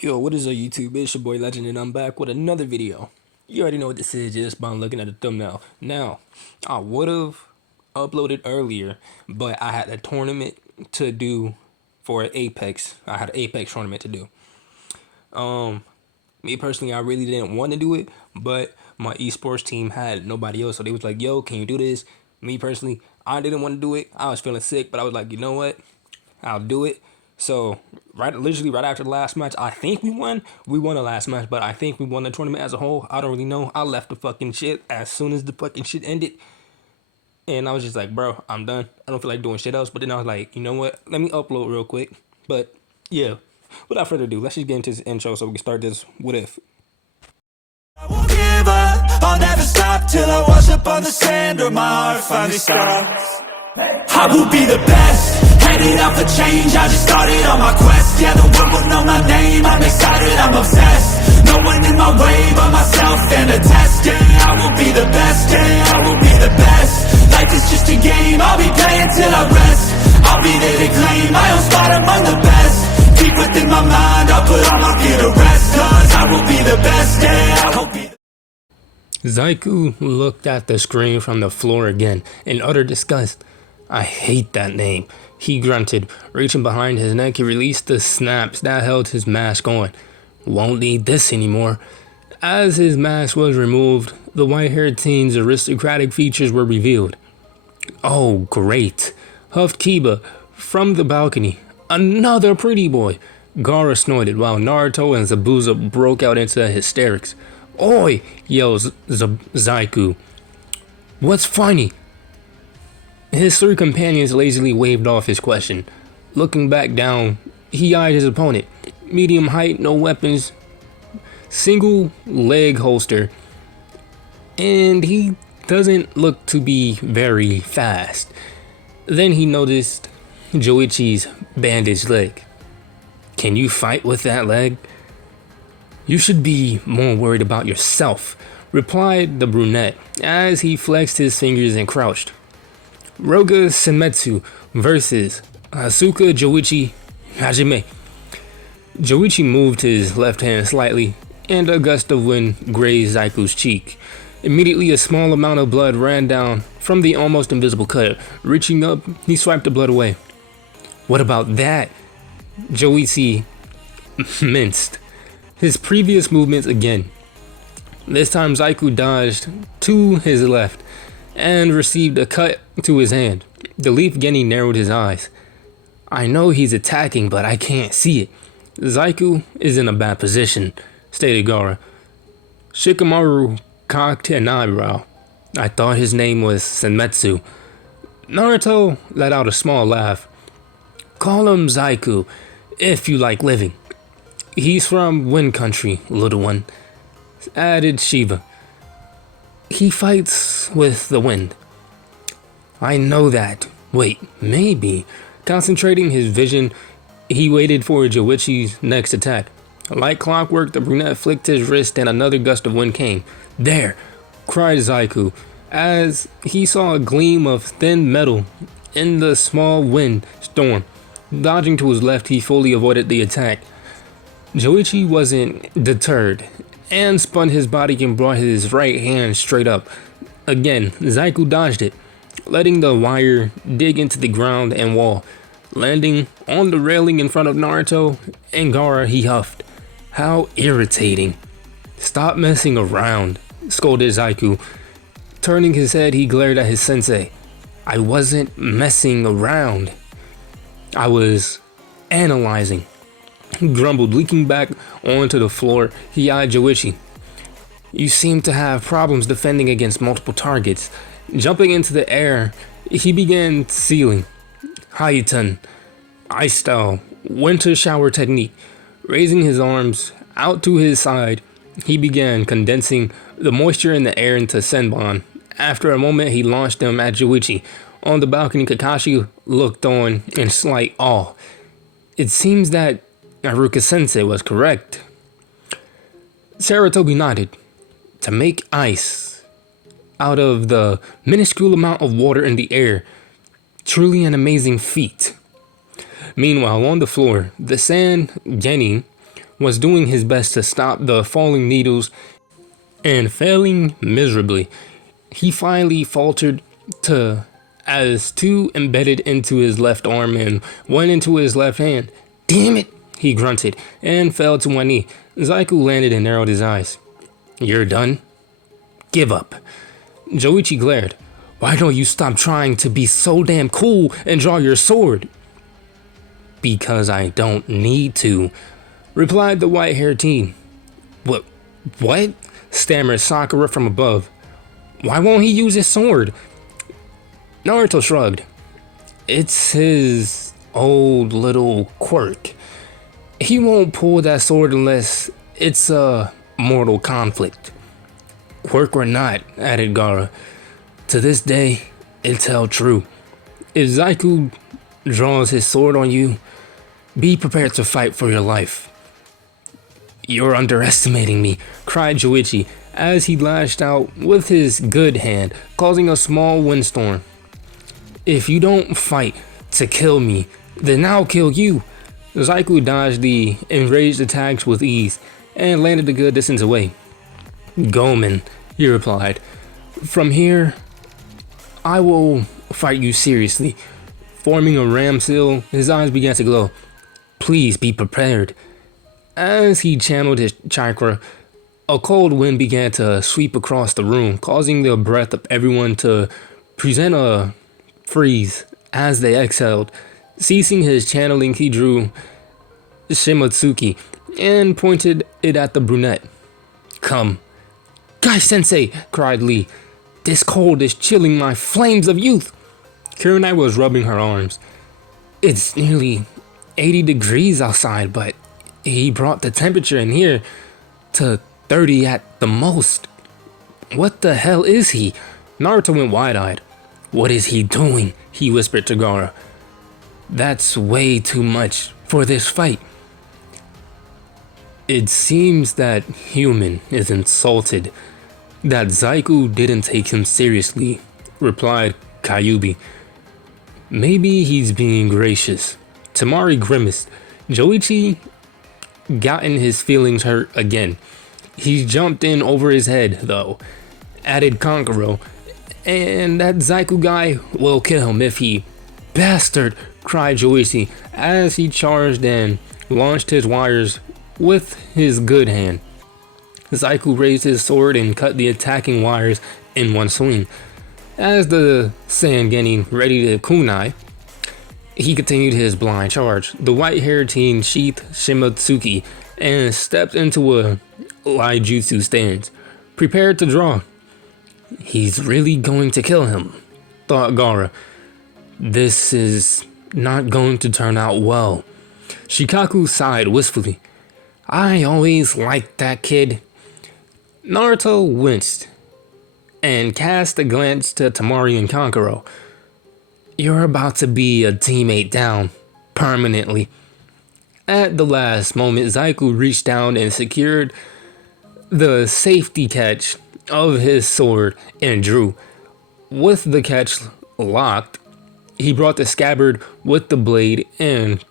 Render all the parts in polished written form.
Yo, what is up YouTube? It's your boy Legend and I'm back with another video. You already know what this is just by looking at the thumbnail. Now, I would have uploaded earlier, but I had a tournament to do for Apex. I had an Apex tournament to do. Me personally, I really didn't want to do it, but my esports team had nobody else. So they was like, yo, can you do this? Me personally, I didn't want to do it. I was feeling sick, but I was like, you know what? I'll do it. So literally right after the last match, I think we won. We won the last match, but I think we won the tournament as a whole. I don't really know. I left the fucking shit as soon as the fucking shit ended. And I was just like, bro, I'm done. I don't feel like doing shit else. But then I was like, you know what? Let me upload real quick. But yeah, without further ado, let's just get into this intro so we can start this what if. I won't give up, I'll never stop till I wash up on the sand or my heart finally stops. I will be the best, headed out for change, I just started on my quest. Yeah, the world will know my name, I'm excited, I'm obsessed. No one in my way but myself and a test. Yeah, I will be the best, yeah, I will be the best. Life is just a game, I'll be playing till I rest. I'll be there to claim my own spot among the best. Deep within my mind, I'll put all my fear to rest. Cause I will be the best, yeah, I will be the Ziku looked at the screen from the floor again in utter disgust. I hate that name, he grunted. Reaching behind his neck, he released the snaps that held his mask on. Won't need this anymore. As his mask was removed, the white-haired teen's aristocratic features were revealed. Oh, great, huffed Kiba from the balcony. Another pretty boy, Gaara snorted while Naruto and Zabuza broke out into hysterics. Oi, yells Ziku. What's funny? His three companions lazily waved off his question. Looking back down, he eyed his opponent. Medium height, no weapons, single leg holster, and he doesn't look to be very fast. Then he noticed Joichi's bandaged leg. Can you fight with that leg? You should be more worried about yourself, replied the brunette as he flexed his fingers and crouched. Roga Senmetsu versus Asuka Joichi Hajime. Joichi moved his left hand slightly, and a gust of wind grazed Ziku's cheek. Immediately, a small amount of blood ran down from the almost invisible cut. Reaching up, he swiped the blood away. What about that? Joichi minced his previous movements again. This time, Ziku dodged to his left and received a cut to his hand. The leaf Genny narrowed his eyes. I know he's attacking, but I can't see it. Ziku is in a bad position, stated Gaara. Shikamaru cocked an eyebrow. I thought his name was Senmetsu. Naruto let out a small laugh. Call him Ziku, if you like living. He's from Wind Country, little one, added Shiva. He fights with the wind. I know that. Wait, maybe. Concentrating his vision, he waited for Joichi's next attack. Like clockwork, the brunette flicked his wrist and another gust of wind came. There! Cried Ziku, as he saw a gleam of thin metal in the small wind storm. Dodging to his left, he fully avoided the attack. Joichi wasn't deterred and spun his body and brought his right hand straight up. Again, Ziku dodged it, letting the wire dig into the ground and wall. Landing on the railing in front of Naruto and Gaara, he huffed. How irritating. Stop messing around, scolded Ziku. Turning his head, he glared at his sensei. I wasn't messing around. I was analyzing. He grumbled, leaking back onto the floor. He eyed Joichi. You seem to have problems defending against multiple targets. Jumping into the air, he began sealing. Hayatan, ice style, winter shower technique. Raising his arms out to his side, he began condensing the moisture in the air into senbon. After a moment, he launched them at Joichi. On the balcony, Kakashi looked on in slight awe. It seems that Haruka-sensei was correct. Saratobi nodded. To make ice out of the minuscule amount of water in the air. Truly an amazing feat. Meanwhile, on the floor, the sand Genny was doing his best to stop the falling needles and failing miserably. He finally faltered to as two embedded into his left arm and one into his left hand. "Damn it," he grunted and fell to one knee. Ziku landed and narrowed his eyes. "You're done? Give up." Joichi glared. "Why don't you stop trying to be so damn cool and draw your sword?" "Because I don't need to," replied the white-haired teen. What? Stammered Sakura from above. "Why won't he use his sword?" Naruto shrugged. "It's his old little quirk. He won't pull that sword unless it's a mortal conflict." "Quirk or not," added Gaara, "to this day, it's held true. If Ziku draws his sword on you, be prepared to fight for your life." "You're underestimating me," cried Joichi as he lashed out with his good hand, causing a small windstorm. "If you don't fight to kill me, then I'll kill you." Ziku dodged the enraged attacks with ease and landed a good distance away. "Gomen," he replied. "From here, I will fight you seriously." Forming a ram seal, his eyes began to glow. "Please be prepared." As he channeled his chakra, a cold wind began to sweep across the room, causing the breath of everyone to present a freeze as they exhaled. Ceasing his channeling, he drew Shimatsuki and pointed it at the brunette. "Come." "Guy-sensei," cried Lee. "This cold is chilling my flames of youth." Kurenai was rubbing her arms. "It's nearly 80 degrees outside, but he brought the temperature in here to 30 at the most. What the hell is he?" Naruto went wide-eyed. "What is he doing?" he whispered to Gaara. "That's way too much for this fight." "It seems that human is insulted that Ziku didn't take him seriously," replied Kyuubi. "Maybe he's being gracious." Temari grimaced. Joichi gotten his feelings hurt again. He jumped in over his head, though, added Kankuro, "and that Ziku guy will kill him if he..." "Bastard!" cried Joichi as he charged and launched his wires with his good hand. Ziku raised his sword and cut the attacking wires in one swing. As the Saiyan getting ready to kunai, he continued his blind charge. The white-haired teen sheathed Shimatsuki and stepped into a Raijutsu stance, prepared to draw. "He's really going to kill him," thought Gaara. "This is not going to turn out well." Shikaku sighed wistfully. "I always liked that kid." Naruto winced and cast a glance to Temari and Kankuro. "You're about to be a teammate down, permanently." At the last moment, Ziku reached down and secured the safety catch of his sword and drew. With the catch locked, he brought the scabbard with the blade and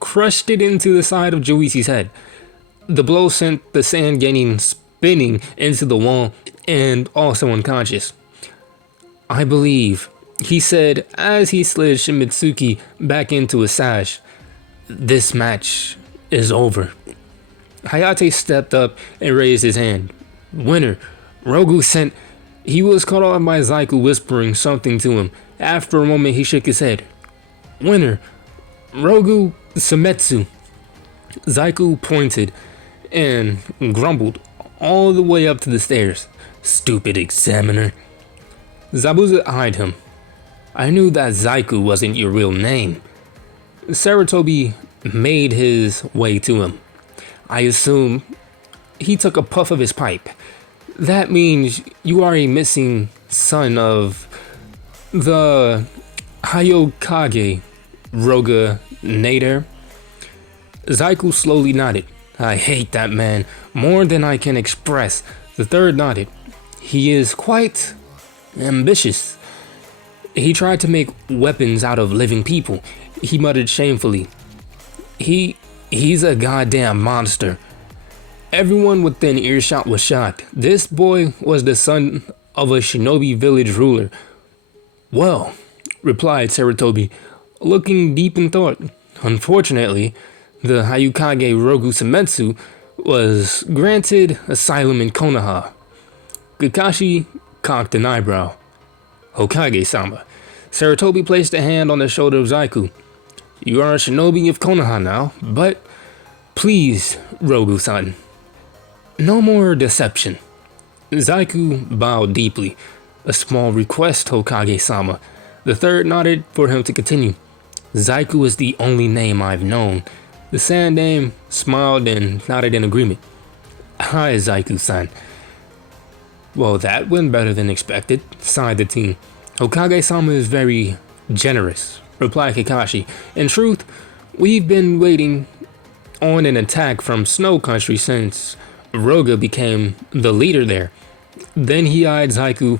crushed it into the side of Joichi's head. The blow sent the Saiyan getting spinning into the wall and also unconscious. "I believe," he said as he slid Shimatsuki back into his sash, "this match is over." Hayate stepped up and raised his hand. "Winner, Rogu sent..." He was cut off by Ziku whispering something to him. After a moment, he shook his head. "Winner, Rogu Semetsu." Ziku pointed and grumbled all the way up to the stairs. "Stupid examiner." Zabuza eyed him. "I knew that Ziku wasn't your real name." Sarutobi made his way to him. "I assume..." He took a puff of his pipe. "That means you are a missing son of the Hayokage, Roga Nader." Ziku slowly nodded. "I hate that man more than I can express." The third nodded. "He is quite ambitious. He tried to make weapons out of living people." He muttered shamefully. He's a goddamn monster." Everyone within earshot was shocked. This boy was the son of a shinobi village ruler. Well, replied Sarutobi, looking deep in thought. Unfortunately, the Hayukage Rogu Semetsu was granted asylum in Konoha. Kakashi cocked an eyebrow. Hokage-sama. Sarutobi placed a hand on the shoulder of Ziku. You are a shinobi of Konoha now, but please, Rogu-san, no more deception. Ziku bowed deeply. A small request, Hokage-sama. The third nodded for him to continue. Ziku is the only name I've known. The Sand Dame smiled and nodded in agreement. Hi, Ziku-san. Well, that went better than expected, sighed the team. Hokage-sama is very generous, replied Kakashi. In truth, we've been waiting on an attack from Snow Country since Roga became the leader there. Then he eyed Ziku.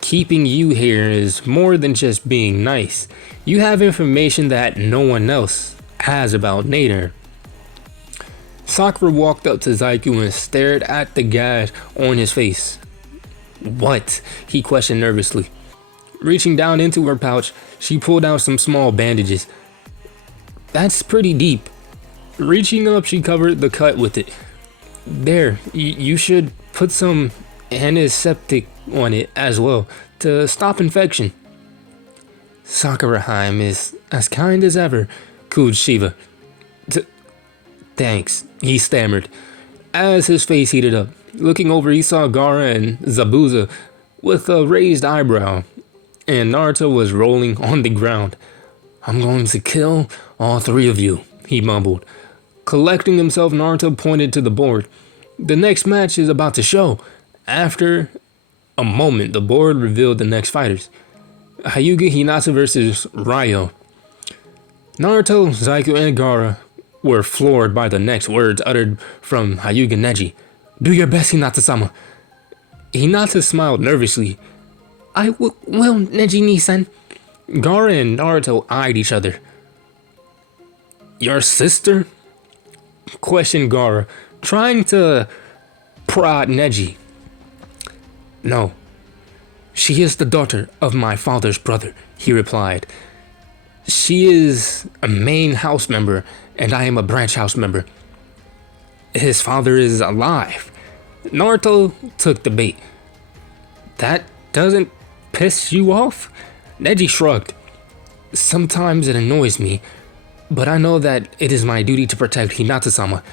Keeping you here is more than just being nice. You have information that no one else has about Nader. Sakura walked up to Ziku and stared at the gash on his face. What? He questioned nervously. Reaching down into her pouch, she pulled out some small bandages. That's pretty deep. Reaching up, she covered the cut with it. There, you should put some antiseptic on it as well to stop infection. Sakura-heim is as kind as ever, cooed Shiva. Thanks, he stammered. As his face heated up, looking over, he saw Gaara and Zabuza with a raised eyebrow, and Naruto was rolling on the ground. I'm going to kill all three of you, he mumbled. Collecting himself, Naruto pointed to the board. The next match is about to show. After a moment, the board revealed the next fighters. Hyuga Hinata versus Rayu. Naruto, Ziku, and Gaara were floored by the next words uttered from Hyuga Neji. Do your best, Hinata-sama. Hinata smiled nervously. I will, Neji-ni-san. Gaara and Naruto eyed each other. Your sister? Questioned Gaara, trying to prod Neji. No, she is the daughter of my father's brother, he replied. She is a main house member, and I am a branch house member. His father is alive. Naruto took the bait. That doesn't piss you off? Neji shrugged. Sometimes it annoys me, but I know that it is my duty to protect Hinata-sama.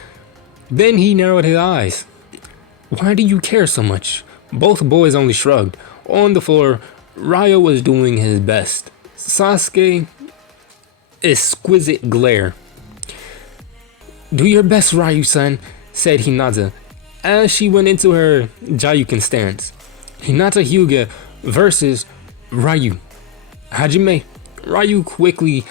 Then he narrowed his eyes. Why do you care so much? Both boys only shrugged. On the floor, Rayu was doing his best. Sasuke, exquisite glare. Do your best, Rayu-san, said Hinata, as she went into her Jayuken stance. Hinata Hyuga versus Rayu. Hajime. Rayu quickly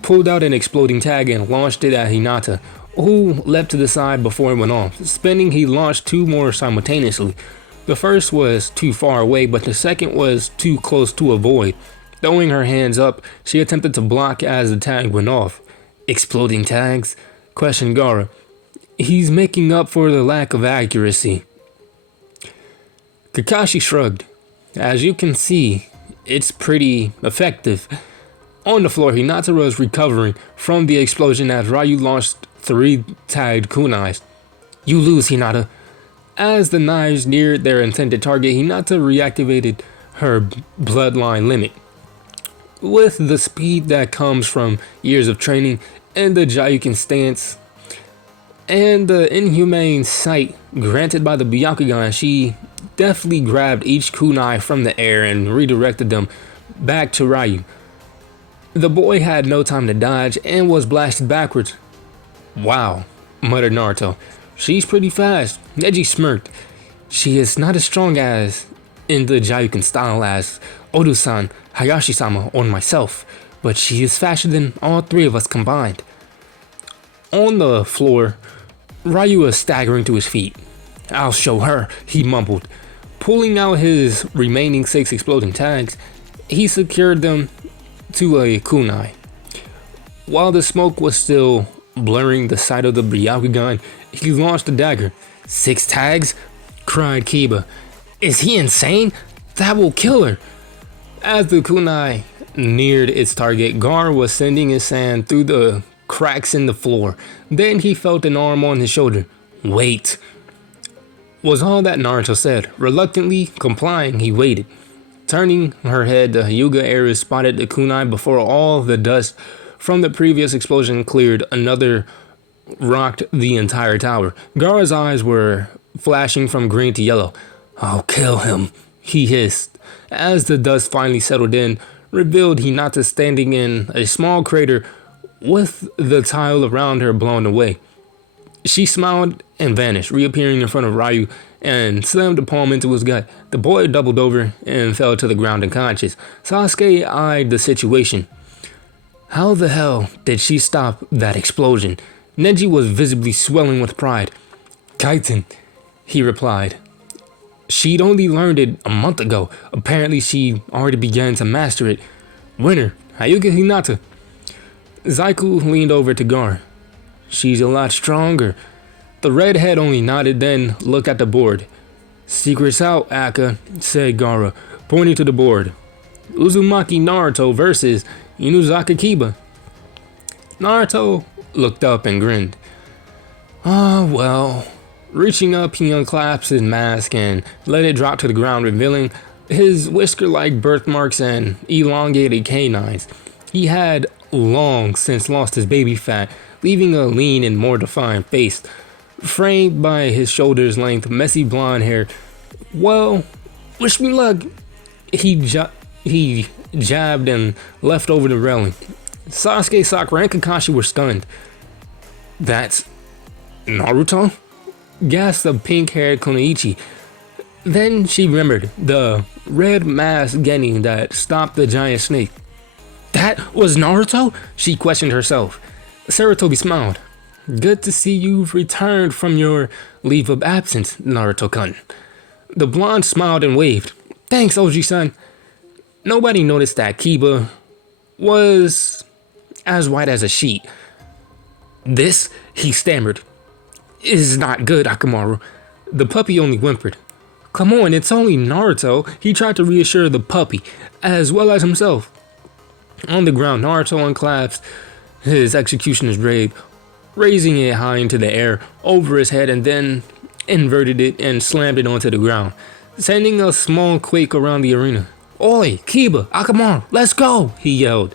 pulled out an exploding tag and launched it at Hinata, who leapt to the side before it went off. Spinning, he launched two more simultaneously. The first was too far away, but the second was too close to avoid. Throwing her hands up, she attempted to block as the tag went off. Exploding tags? Questioned Gaara. He's making up for the lack of accuracy. Kakashi shrugged. As you can see, it's pretty effective. On the floor, Hinata was recovering from the explosion as Rayu launched 3 tagged kunais. You lose, Hinata. As the knives neared their intended target, Hinata reactivated her bloodline limit. With the speed that comes from years of training and the Jayuken stance and the inhumane sight granted by the Byakugan, she deftly grabbed each kunai from the air and redirected them back to Rayu. The boy had no time to dodge and was blasted backwards. Wow, muttered Naruto. She's pretty fast. Neji smirked. She is not as strong as in the Jayuken style as Odu-san, Hayashi-sama, or myself, but she is faster than all 3 of us combined. On the floor, Rayu was staggering to his feet. I'll show her, he mumbled. Pulling out his remaining 6 exploding tags, he secured them to a kunai. While the smoke was still Blurring the sight of the Byakugan, he launched the dagger. 6 tags? Cried Kiba. Is he insane? That will kill her. As the kunai neared its target, Gar was sending his sand through the cracks in the floor. Then he felt an arm on his shoulder. Wait, was all that Naruto said. Reluctantly complying, he waited. Turning her head, the Hyuga Aries spotted the kunai before all the dust from the previous explosion cleared. Another rocked the entire tower. Gaara's eyes were flashing from green to yellow. I'll kill him, he hissed. As the dust finally settled in, revealed Hinata standing in a small crater with the tile around her blown away. She smiled and vanished, reappearing in front of Rayu and slammed a palm into his gut. The boy doubled over and fell to the ground unconscious. Sasuke eyed the situation. How the hell did she stop that explosion? Neji was visibly swelling with pride. Kaiten, he replied. She'd only learned it a month ago. Apparently she already began to master it. Winner, Hyuga Hinata. Ziku leaned over to Gar. She's a lot stronger. The redhead only nodded, then looked at the board. Secrets out, Akka, said Gaara, pointing to the board. Uzumaki Naruto versus Inuzaka Kiba. Naruto looked up and grinned. Well. Reaching up, he unclasped his mask and let it drop to the ground, revealing his whisker-like birthmarks and elongated canines. He had long since lost his baby fat, leaving a lean and more defined face, framed by his shoulder's length, messy blonde hair. Well, wish me luck. He jabbed and left over the railing. Sasuke, Sakura, and Kakashi were stunned. That's Naruto? Gasped the pink-haired Kunoichi. Then she remembered the red masked Genin that stopped the giant snake. That was Naruto? She questioned herself. Sarutobi smiled. Good to see you've returned from your leave of absence, Naruto-kun. The blonde smiled and waved. Thanks, Oji-san. Nobody noticed that Kiba was as white as a sheet. This, he stammered, is not good, Akamaru. The puppy only whimpered. Come on, it's only Naruto. He tried to reassure the puppy, as well as himself. On the ground, Naruto unclasped his executioner's blade, raising it high into the air over his head, and then inverted it and slammed it onto the ground, sending a small quake around the arena. Oi, Kiba, Akamaru, let's go, he yelled.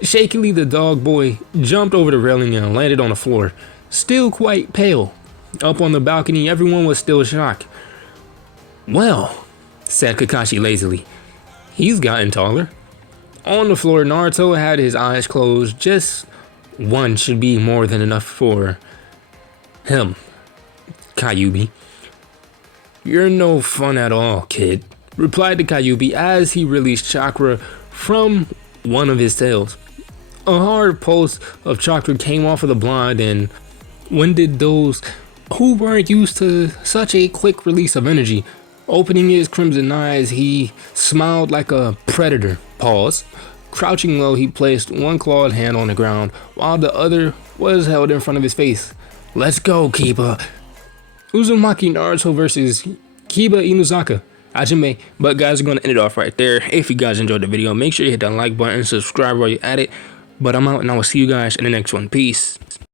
Shakily, the dog boy jumped over the railing and landed on the floor, still quite pale. Up on the balcony, everyone was still shocked. Well, said Kakashi lazily, he's gotten taller. On the floor, Naruto had his eyes closed. Just one should be more than enough for him, Kyuubi. You're no fun at all, kid, replied the Kyuubi as he released chakra from one of his tails. A hard pulse of chakra came off of the blonde, and when did those who weren't used to such a quick release of energy? Opening his crimson eyes, he smiled like a predator. Pause. Crouching low, he placed one clawed hand on the ground, while the other was held in front of his face. Let's go, Kiba. Uzumaki Naruto versus Kiba Inuzaka. Hajime. But guys, we're going to end it off right there. If you guys enjoyed the video, make sure you hit that like button and subscribe while you're at it. But I'm out, and I will see you guys in the next one. Peace.